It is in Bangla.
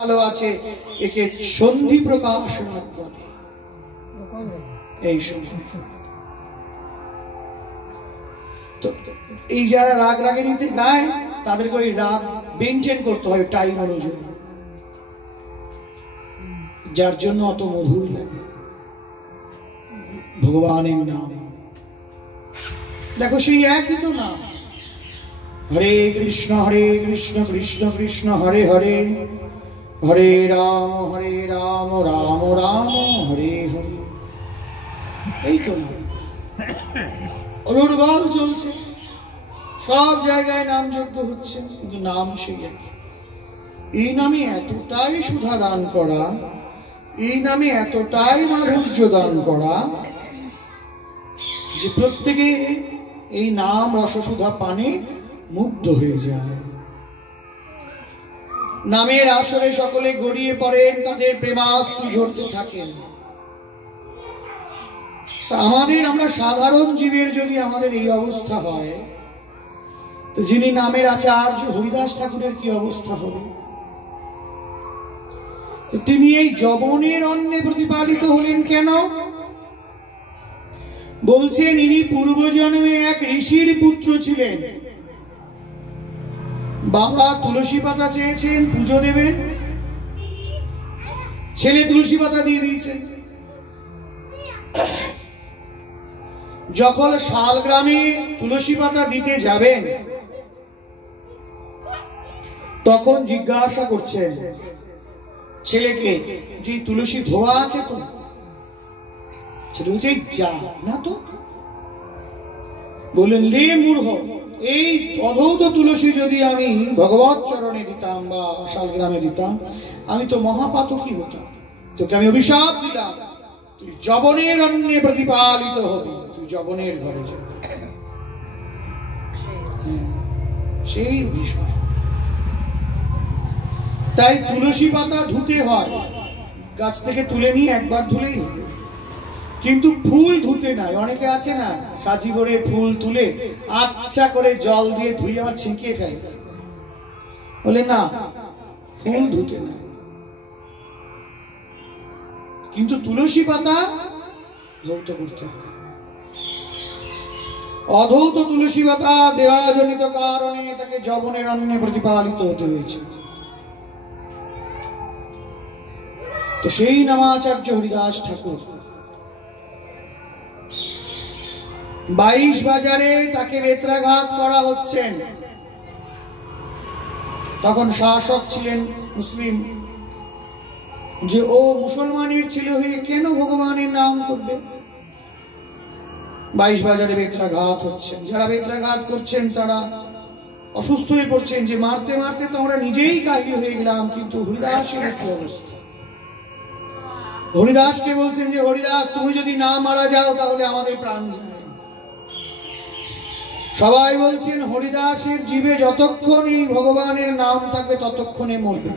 ভালো আছে, একে সন্ধি প্রকাশ রাগ বলে। এই সময় তো এই যারা রাগ রাগিণীতে গায় তাদেরকে ওই রাগ মেনটেন করতে হয় টাইম অনুযায়ী, যার জন্য অত মধুর লাগে ভগবানের নাম। দেখো সেই একই তো নাম, হরে কৃষ্ণ কৃষ্ণ কৃষ্ণ হরে হরে, হরে রাম রাম রাম হরে হরে। এই তো নাম অনুর্গল চলছে, সব জায়গায় নাম যজ্ঞ হচ্ছে, কিন্তু নাম সেই একই। এই নামে এতটাই সুধা দান করা, এই নামে এতটাই মাধুর্য দান করা যে প্রত্যেকে এই নাম রসসুধা পানে মুগ্ধ হয়ে যায়। নামের আসরে সকলে গড়িয়ে পড়েন, তাদের প্রেমাস্ত্র ঝরতে থাকেন। আমরা সাধারণ জীবের যদি আমাদের এই অবস্থা হয়, তো যিনি নামের আচার্য হরিদাস ঠাকুরের কি অবস্থা হবে? তিনি এই যবনের অন্নে প্রতিপালিত হলেন কেন? বলছেন ইনি পূর্বজন্মে এক ঋষির পুত্র ছিলেন। বাবা তুলসী পাতা চেয়েছেন পুজো দেবেন, ছেলে তুলসী পাতা দিয়ে দিয়েছেন। যখন শালগ্রামে তুলসী পাতা দিতে যাবেন, তখন জিজ্ঞাসা করছেন ছেলেকে যে তুলসী ধোয়া আছে তো? ছেলে বলছে যা না তো। বললেন রে মূর্খ, এই অধৌত তুলসী যদি আমি ভগবত চরণে দিতাম বা শালগ্রামে দিতাম, আমি তো মহাপাতকী হতাম। তোকে আমি অভিশাপ দিলাম, তুই যবনের অন্নে প্রতিপালিত হবি, তুই যবনের ঘরে যা। সেই বিষয়। তাই তুলসী পাতা ধুতে হয়, গাছ থেকে তুলে নিয়ে একবার ধুলেই হবে, কিন্তু ফুল ধুতে নাই। অনেকে আছে না, সাজি করে ফুল তুলে আচ্ছা করে জল দিয়ে ধুয়ে আবার ছিঁকিয়ে ফেলে, বলে না ফুল ধুতে নাই। কিন্তু তুলসী পাতা ধৌত করতে হবে। অধৌত তুলসী পাতা দেওয়াজনিত কারণে তাকে যবনের অন্নে প্রতিপালিত হতে হয়েছে। তো সেই নামাচার্য হরিদাস ঠাকুর 22 বাজারে তাকে বেত্রাঘাত করা হচ্ছেন। তখন শাসক ছিলেন মুসলিম, যে ও মুসলমানের ছেলে হয়ে কেন ভগবানের নাম করবে? 22 বাজারে বেত্রাঘাত হচ্ছেন। যারা বেত্রাঘাত করছেন তারা অসুস্থ হয়ে পড়ছেন, যে মারতে মারতে তো আমরা নিজেই কাহিল হয়ে গেলাম, কিন্তু হরিদাসের কি অবস্থা? হরিদাসকে বলছেন যে হরিদাস, তুমি যদি না মারা যাও তাহলে আমাদের প্রাণ যায়। সবাই বলছেন হরিদাসের জীবে যতক্ষণ এই ভগবানের নাম থাকবে ততক্ষণে মরবে।